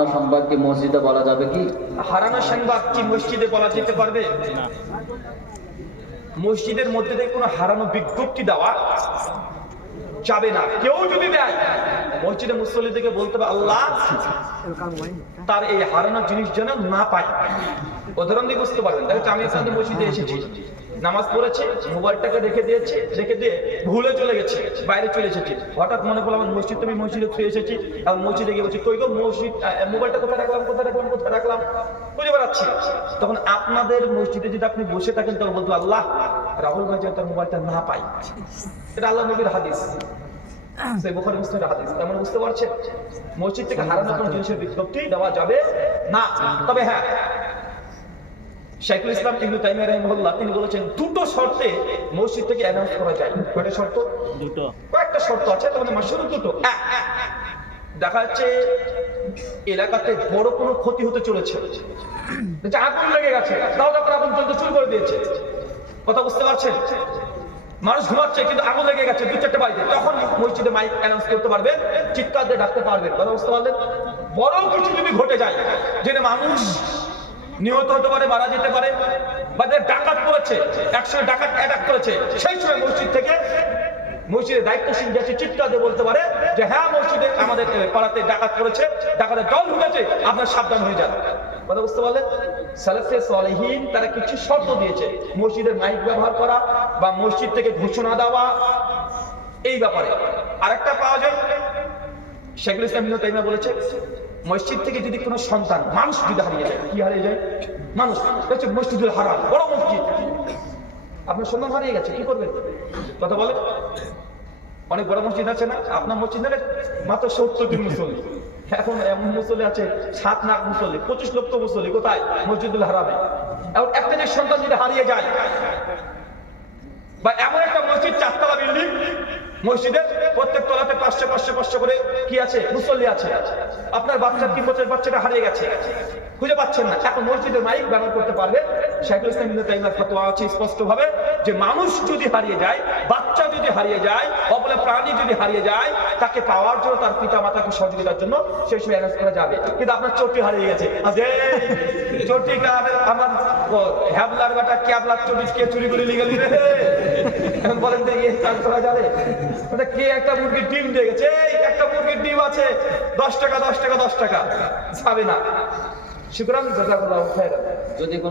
হারানো সংবাদ কি মসজিদে বলা যাবে কি? হারানো সংবাদ কি মসজিদে বলা যেতে পারবে? মসজিদের মধ্যে থেকে কোনো হারানো বিজ্ঞপ্তি দেওয়া যাবে না। কেউ যদি দেয়, মসজিদে মুসল্লি থেকে বলতে হবে আল্লাহ তার এই হারানো জিনিস যেন না পায়। উদাহরণ দিয়ে বুঝতে পারবেন। দেখো আমি আপনাদের মসজিদে এসেছি, নামাজ পড়েছি, মোবাইলটাকে রেখে দিয়ে ভুলে চলে গেছি, বাইরে চলে এসেছি। হঠাৎ মনে করলাম মসজিদ, তুমি মসজিদে ফিরে এসেছি, আর মসজিদে গিয়ে বলছি কই গো মসজিদ, মোবাইলটা কোথায় রাখলাম খুঁজে বেড়াচ্ছি। তখন আপনাদের মসজিদে যদি আপনি বসে থাকেন তখন বলতো আল্লাহ রাহুল ভাই যেন তার মোবাইলটা না পাই। এটা আল্লাহ নবীর হাদিস, সেই বুখারী মুসলিমের হাদিস। তার বুঝতে পারছেন, মসজিদ থেকে হারানো কোনো জিনিসের বিজ্ঞপ্তি দেওয়া যাবে না। তবে হ্যাঁ, শাইখুল ইসলাম ইবনে তাইমিয়া রাহিমাহুল্লাহ তিনি বলেছেন দুটো শর্তে মসজিদ থেকে অ্যানাউন্স করা যায়। কয়টা শর্ত? দুটো। কয়েকটা শর্ত আছে, তার মধ্যে মাশহুর দুটো। দেখা যাচ্ছে এলাকাতে বড় কোনো ক্ষতি হতে চলেছে, যে আগুন লেগে গেছে, তাও তারপর আগুন জ্বলতে শুরু করে দিয়েছে। কথা বুঝতে পারছেন? মানুষ ঘুমাচ্ছে কিন্তু আগুন লেগে গেছে 2-4টে বাড়িতে, তখন মসজিদে মাইক অ্যানাউন্স করতে পারবেন, চিৎকার দিয়ে ডাকতে পারবেন। কথা বুঝতে পারলেন? বড় কিছু যদি ঘটে যায়, যেটা মানুষ নিহত হতে পারে, মারা যেতে পারে, বা ডাকাত করেছে, একসময় ডাকাত অ্যাটাক করেছে, সেই সময় মসজিদ থেকে মসজিদের দায়িত্বশীল যাচ্ছে চিৎকার দিয়ে বলতে পারে যে হ্যাঁ মসজিদে আমাদের পাড়াতে ডাকাত করেছে, ডাকাতের দল ঢুকেছে, আপনার সাবধান হয়ে যান। কথা বুঝতে পারলেন? সালাফে সালেহীন তারা কিছু শর্ত দিয়েছে মসজিদের মাইক ব্যবহার করা বা মসজিদ থেকে ঘোষণা দেওয়া, এই ব্যাপারে। আরেকটা পাওয়া যায়, শাইখুল ইসলাম ইবনে তাইমিয়া বলেছে মসজিদ থেকে যদি কোনো সন্তান, মানুষ যদি হারিয়ে যায়, কি হারিয়ে যায়? মানুষ। হচ্ছে মসজিদুল হারাম, বড় মসজিদ, আপনার সন্তান হারিয়ে গেছে, কি করবেন? কথা বলে। অনেক বড় মসজিদ আছে না, আপনার মসজিদ মাত্র 70টি মুসল্লি, এখন এমন মুসল্লি আছে 7 লাখ মুসল্লি, 25 লক্ষ মুসল্লি, কোথায়? মসজিদুল হারামে। এখন একটা যে সন্তান যদি হারিয়ে যায়, বা এমন একটা মসজিদ 4 তলা বিল্ডিং, মসজিদের প্রত্যেক তলাতে 500 করে কি আছে? মুসল্লি আছে। আপনার বাচ্চা 3 বছরের বাচ্চাটা হারিয়ে গেছে, খুঁজে পাচ্ছেন না, এখন মসজিদের মাইক ব্যবহার করতে পারবে। শাইখুল ইসলাম ইবনে তাইমিয়ার ফতোয়া আছে স্পষ্টভাবে যে মানুষ যদি হারিয়ে যায়, বাচ্চা যদি হারিয়ে যায়, অবলা প্রাণী যদি হারিয়ে যায়, তাকে পাওয়ার জন্য তার পিতা মাতাকে সহযোগিতার জন্য সেই সময় অ্যারেঞ্জ করা যাবে। কিন্তু আপনার চটি হারিয়ে গেছে, চটিটা আমার হ্যাবলার বেটা ক্যাবলার চটি কে চুরি করে নিয়ে গেলি রে, এখন বলেন যে ইয়ে চাল করা যাবে? ওটা কে একটা মুরগির ডিম দিয়ে গেছে, একটা মুরগির ডিম আছে 10 টাকা যাবে না। সুতরাং জাযাকাল্লাহু খায়রান। যদি কোনো